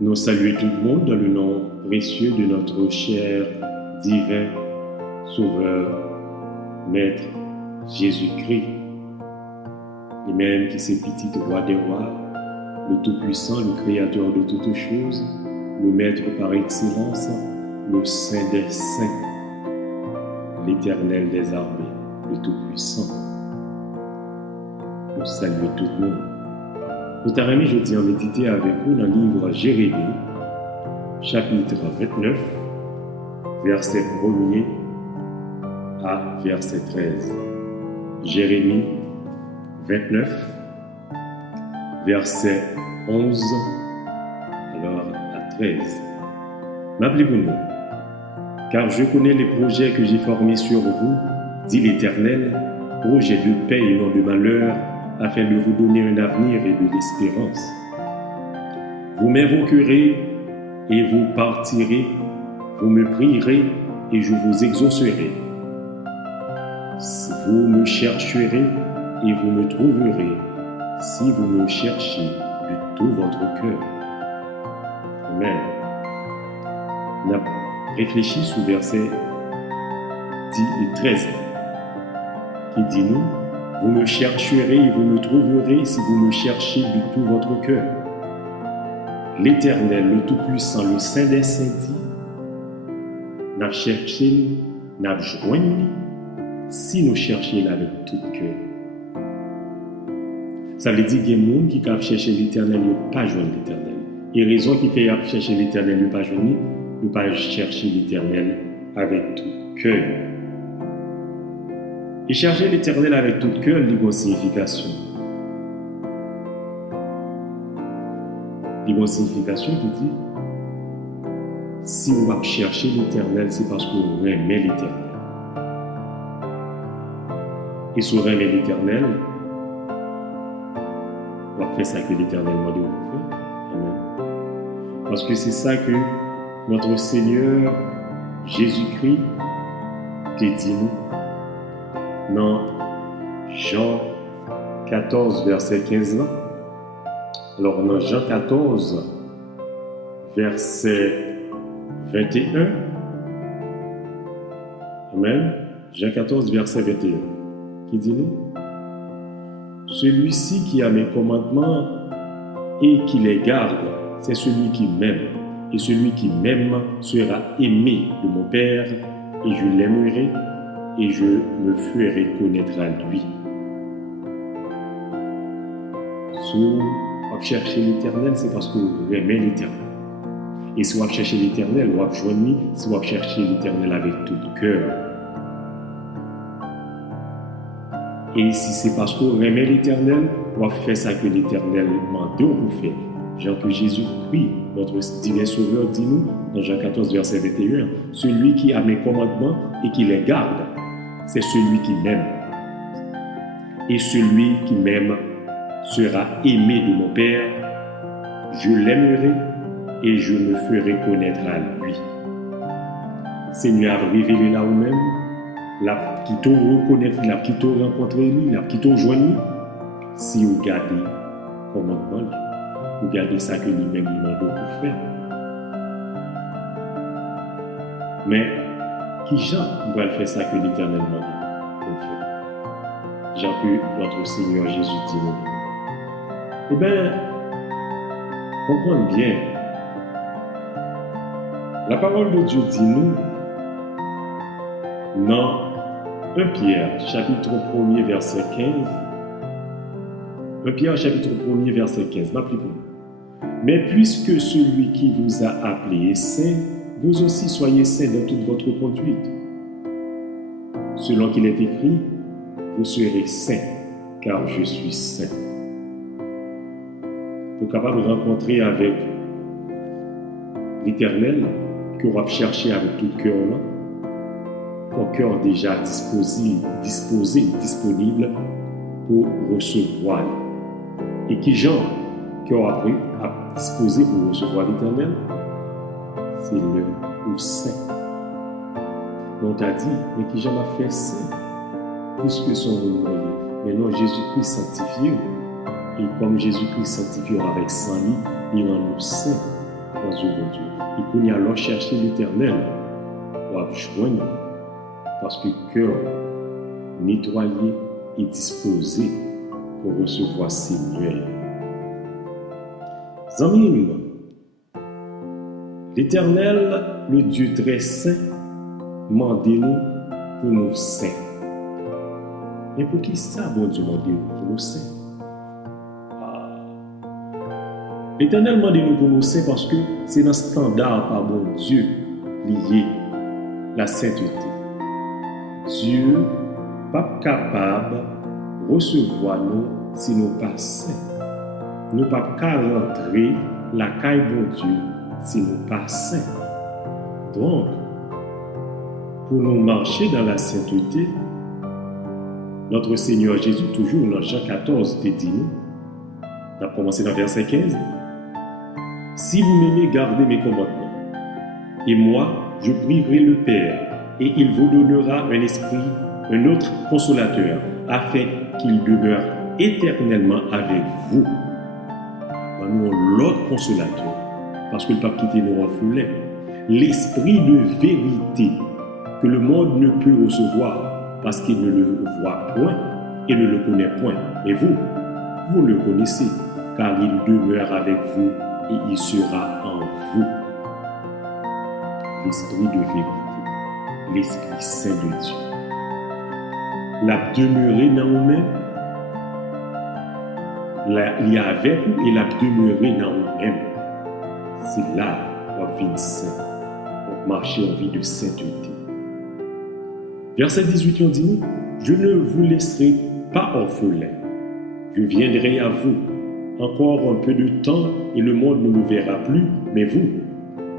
Nous saluons tout le monde dans le nom précieux de notre cher, divin, Sauveur, Maître, Jésus-Christ, lui-même qui s'est petit roi des rois, le Tout-Puissant, le Créateur de toutes choses, le Maître par excellence, le Saint des Saints, l'Éternel des armées, le Tout-Puissant. Nous saluons tout le monde. Nous t'avons je dis en méditer avec vous dans le livre Jérémie, chapitre 29, verset 1er à verset 13. Jérémie 29, verset 11 alors à 13. M'appelez-vous, car je connais les projets que j'ai formés sur vous, dit l'Éternel, projets de paix et non de malheur, afin de vous donner un avenir et de l'espérance. Vous m'invoquerez et vous partirez, vous me prierez et je vous exaucerai. Vous me chercherez et vous me trouverez, si vous me cherchez de tout votre cœur. Amen. On a réfléchi sous verset 10 et 13, qui dit nous, vous me chercherez et vous me trouverez si vous me cherchez de tout votre cœur. L'Éternel, le Tout-Puissant, le Saint des Saints dit, n'a cherché, n'a joint si nous cherchions avec tout cœur. Ça veut dire qu'il y a des gens qui ont cherché l'Éternel, ils n'ont pas joint l'Éternel. Et raison qui fait chercher l'Éternel, ils n'ont pas joint, ils n'ont pas cherché l'Éternel avec tout cœur. Et chercher l'Éternel avec tout cœur, il y a une signification. Il y a une signification qui dit, si on va chercher l'Éternel, c'est parce qu'on aimait l'Éternel. Et si on aimait l'Éternel, on va faire ça que l'Éternel m'a dit de faire. Amen. Parce que c'est ça que notre Seigneur Jésus-Christ t'a dit nous. Dans Jean 14, verset 15. Alors, dans Jean 14, verset 21. Amen. Jean 14, verset 21. Qui dit nous? Celui-ci qui a mes commandements et qui les garde, c'est celui qui m'aime. Et celui qui m'aime sera aimé de mon Père, et je l'aimerai et je me ferai connaître à lui. Si vous cherchez l'Éternel, c'est parce que vous aimez l'Éternel. Et si vous cherchez l'Éternel, vous rejoignez, si vous cherchez l'Éternel avec tout cœur. Et si c'est parce que vous aimez l'Éternel, vous faites ça que l'Éternel m'a dit pour faire. Jean que Jésus-Christ, notre divin Sauveur, dit nous, dans Jean 14, verset 21, celui qui a mes commandements et qui les garde, c'est celui qui m'aime. Et celui qui m'aime sera aimé de mon Père. Je l'aimerai et je me ferai connaître à lui. Seigneur, révélez là vous même, la qui te reconnaître, la qui te rencontrer lui, la qui te joindre, si vous gardez commandement, vous gardez ça que lui-même il m'a donné pour faire. Mais qui Jean doit faire ça que l'Éternel m'a dit pour faire? Jean que notre Seigneur Jésus dit nous. Eh bien, comprenez bien. La parole de Dieu dit nous, dans 1 Pierre, chapitre 1er, verset 15. 1 Pierre, chapitre 1er, verset 15. M'appelez-vous. Mais puisque celui qui vous a appelé est saint, vous aussi soyez saints dans toute votre conduite. Selon qu'il est écrit, vous serez saints, car je suis saint. Pour capable de rencontrer avec l'Éternel, que vous chercher avec tout cœur là, ton cœur déjà disposé, disponible pour recevoir. Et qui genre cœur appris à disposer pour recevoir l'Éternel? C'est le ou saint. On t'a dit, mais qui j'en a fait saint, puisque son nom est. Mais non, Jésus-Christ sanctifié. Et comme Jésus-Christ sanctifie avec sang, il rend nous saints. dans Dieu bon Dieu. Et qu'on y a alors chercher l'Éternel pour joindre parce que cœur nettoyé et disposé pour recevoir Seigneur. Amis, l'Éternel, le Dieu très saint, mandez-nous pour nous saints. Mais pour qui ça, bon Dieu, mandez-nous pour nous saints? L'Éternel mandez-nous pour nous saints parce que c'est un standard par bon Dieu lié la sainteté. Dieu n'est pas capable de recevoir nous si nous ne sommes pas saints. Nous ne pouvons pas rentrer la caille bon Dieu si nous ne sommes pas saints. Donc, pour nous marcher dans la sainteté, notre Seigneur Jésus, toujours dans Jean 14, te dit nous, on a commencé dans verset 15, « Si vous m'aimez, gardez mes commandements. Et moi, je prierai le Père, et il vous donnera un esprit, un autre consolateur, afin qu'il demeure éternellement avec vous. » Nous avons l'autre consolateur, parce que le pape quitte nous en foulait. L'esprit de vérité que le monde ne peut recevoir parce qu'il ne le voit point et ne le connaît point. Mais vous le connaissez, car il demeure avec vous et il sera en vous. L'esprit de vérité, l'Esprit Saint de Dieu. L'a demeuré dans nous-mêmes, il y a avec nous et l'a demeuré dans nous-mêmes. C'est là qu'on vit saint, on marche en vie de sainteté. Verset 18, on dit, je ne vous laisserai pas orphelin. Je viendrai à vous. Encore un peu de temps et le monde ne me verra plus, mais vous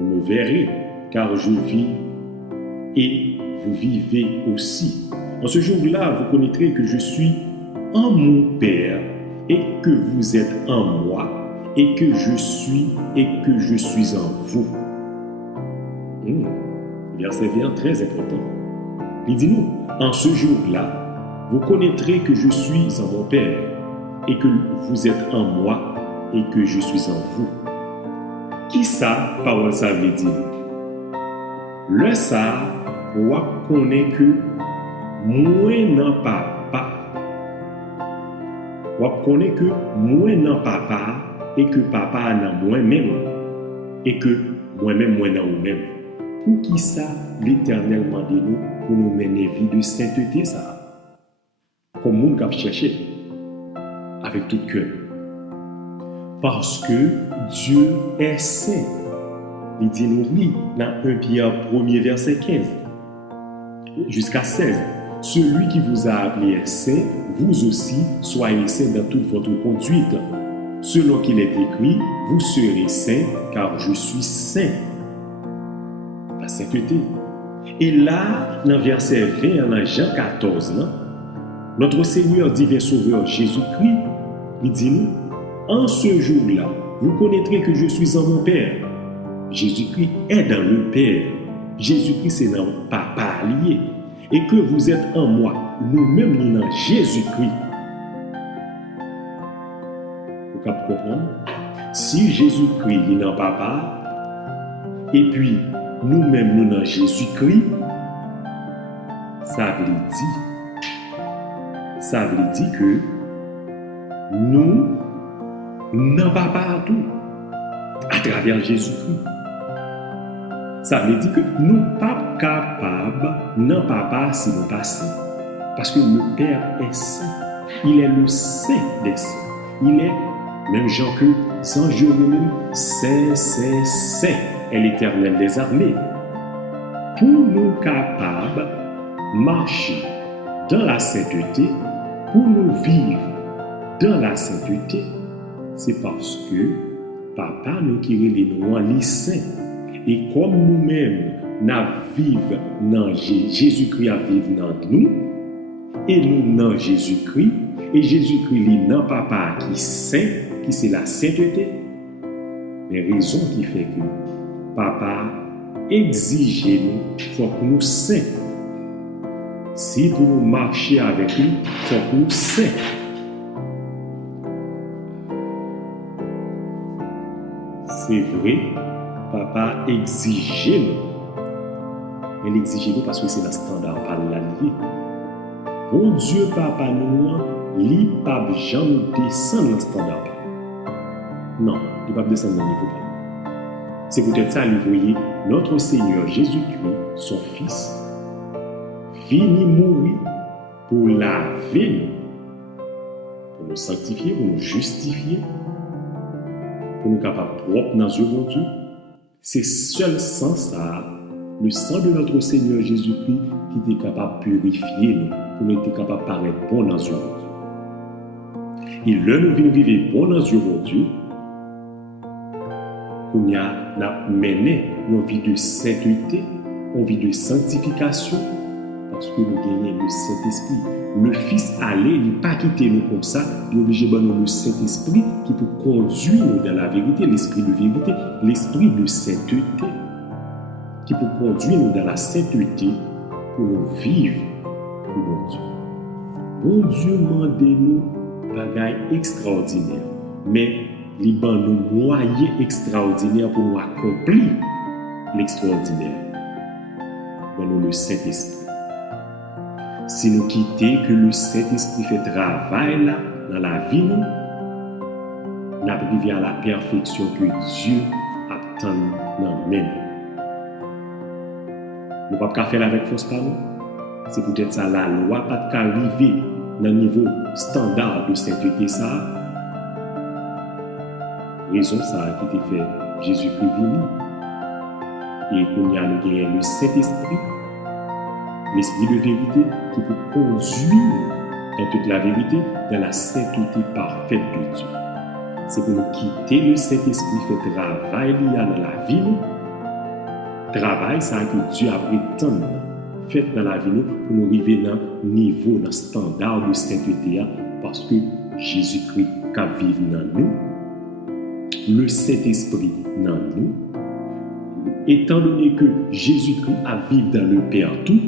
me verrez, car je vis et vous vivez aussi. En ce jour-là, vous connaîtrez que je suis en mon Père et que vous êtes en moi et que je suis en vous. Verset 20, très important. Il dit nous, en ce jour-là, vous connaîtrez que je suis en mon Père et que vous êtes en moi et que je suis en vous. Qui ça, parole ça veut dire? Le ça, on connaît que moi non papa. On connaît que moi non papa et que papa non moi-même et que moi-même moi non vous-même. Pour qui ça, l'Éternel m'a dit nous pour nous mener vie de sainteté ça? Comme monde qui a cherché avec tout cœur. Parce que Dieu est saint. Il dit nous dans 1 Pierre 1er verset 15 jusqu'à 16. Celui qui vous a appelé est saint, vous aussi soyez saints dans toute votre conduite. Selon qu'il est écrit, vous serez saints car je suis saint. La sainteté. Et là, dans verset 20, dans Jean 14, là, notre Seigneur divin Sauveur Jésus-Christ, il dit nous, en ce jour-là, vous connaîtrez que je suis en mon Père. Jésus-Christ est dans le Père. Jésus-Christ c'est dans le Papa lié. Et que vous êtes en moi. Nous-mêmes, nous dans Jésus-Christ. Vous comprenez? Si Jésus-Christ est dans Papa, et puis nous-mêmes, nous dans Jésus-Christ, ça veut dire que nous n'avons pas tout à travers Jésus-Christ. Ça veut dire que nous ne sommes pas capables, non papa si nous passons. Parce que le Père est saint. Il est le saint des saints. Il est, même Jean que sans Dieu lui-même, saint est l'Éternel des armées. Pour nous capables de marcher dans la sainteté, pour nous vivre dans la sainteté, c'est parce que Papa nous qui les nous les saints. Et comme nous-mêmes, nous vivons dans Jésus-Christ à vivre dans nous, et nous dans Jésus-Christ, et Jésus-Christ est dans Papa qui est saint, qui c'est la sainteté, les raisons qui fait que Papa exige nous, il faut que nous saints. Si pour nous marcher avec lui, il faut que nous saints. C'est vrai papa exige nous. Elle exige nous parce que c'est le standard par l'allié. Bon Dieu, papa nous, il ne peut pas jamais descendre dans le standard. Non, il ne peut pas descendre dans le niveau. C'est peut-être ça, vous voyez, notre Seigneur Jésus-Christ, son Fils, venu mourir pour laver nous, pour nous sanctifier, pour nous justifier, pour nous capables propres dans Dieu, bon Dieu. C'est seul sans ça, le sang de notre Seigneur Jésus-Christ qui était capable de purifier nous, pour nous être capable de paraître bon dans Dieu, bon Dieu. Et là, nous venons vivre bon dans Dieu, bon Dieu, on a mené une vie de sainteté, une vie de sanctification, parce que nous gagnons le Saint-Esprit. Le Fils allait, il n'a pas quitté nous comme ça, il est obligé de nous le Saint-Esprit qui peut conduire nous dans la vérité, l'Esprit de vérité, l'Esprit de sainteté, qui peut conduire nous dans la sainteté pour nous vivre pour bon Dieu. Bon Dieu demande nous bagaille extraordinaire, mais il donne nous moyens extraordinaires pour nous accomplir l'extraordinaire. Donne-nous le Saint-Esprit. Si nous quittons que le Saint-Esprit fait travail là, dans la vie, nous arrivons à la perfection que Dieu attend dans nous. Nous ne pouvons pas faire avec force par nous. C'est peut-être ça, la loi pas arriver dans le niveau standard de sainteté ça. Raison ça qui était fait Jésus-Christ venu. Et qu'on y a le Saint-Esprit, l'Esprit de vérité qui peut conduire dans toute la vérité, dans la sainteté parfaite de Dieu. C'est pour nous quitter le Saint-Esprit fait travail il y a dans la vie. Travail ça que Dieu a pris tant fait dans la vie pour nous arriver dans le niveau, dans le standard de sainteté parce que Jésus-Christ qui vit dans nous, le Saint-Esprit dans nous. Étant donné que Jésus-Christ a vécu dans le Père tout,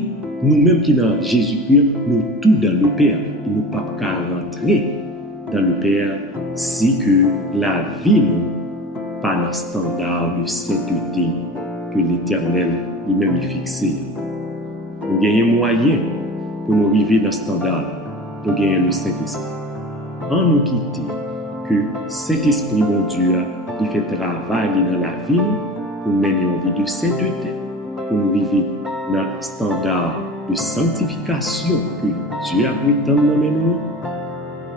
nous-mêmes qui dans Jésus-Christ, nous tout dans le Père. Il ne peut pas rentrer dans le Père si que la vie nous pas dans le standard de sainteté que l'Éternel lui-même est fixé. Nous gagnons moyen pour nous arriver dans le standard, pour gagner le Saint-Esprit. En nous quittant, que Saint-Esprit, mon Dieu, il fait travail dans la vie pour mener une vie de sainteté, pour nous arriver dans le standard de sanctification que Dieu a pris dans nous,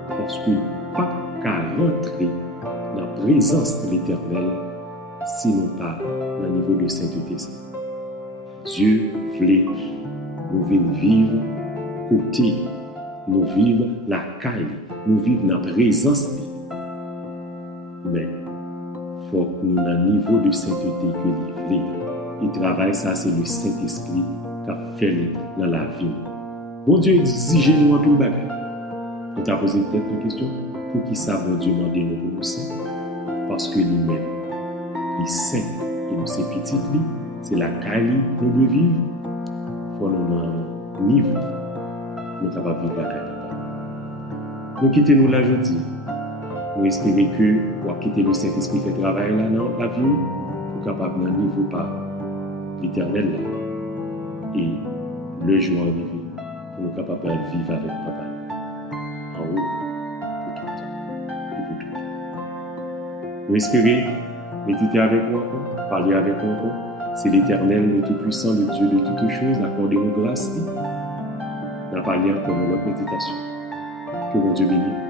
parce que pas qu'à rentrer dans la présence de l'Éternel, sinon pas dans le niveau de sainteté. Dieu voulait nous vivre côté, nous vivre la caille, nous vivre dans la présence de mais il faut que nous ayons un niveau de sainteté que nous voulons. Et travail, ça, c'est le Saint-Esprit qui a fait dans la vie. Bon Dieu exige nous en tout le bagage. On t'a posé peut-être une question. Pour qui ça, bon Dieu m'a donné pour nous saints? Parce que lui-même, il est saint. Et nous, c'est petit, lui. C'est la caille que nous devons vivre. Il faut nous un niveau. Nous sommes capables de vivre la caille. Nous quittons nous là aujourd'hui. Nous espérons que pour quitter le Saint-Esprit fait travail là dans la vie, pour capable d'un niveau par l'Éternel là. Et le jour arrivé, pour nous capables de vivre avec Papa en haut pour tout le temps et pour tout le temps. Nous espérons méditer avec moi, parler avec moi. C'est l'Éternel, le Tout-Puissant, le Dieu de toutes choses, accorder nos grâces. Nous parlons encore de notre méditation. Que mon Dieu bénisse.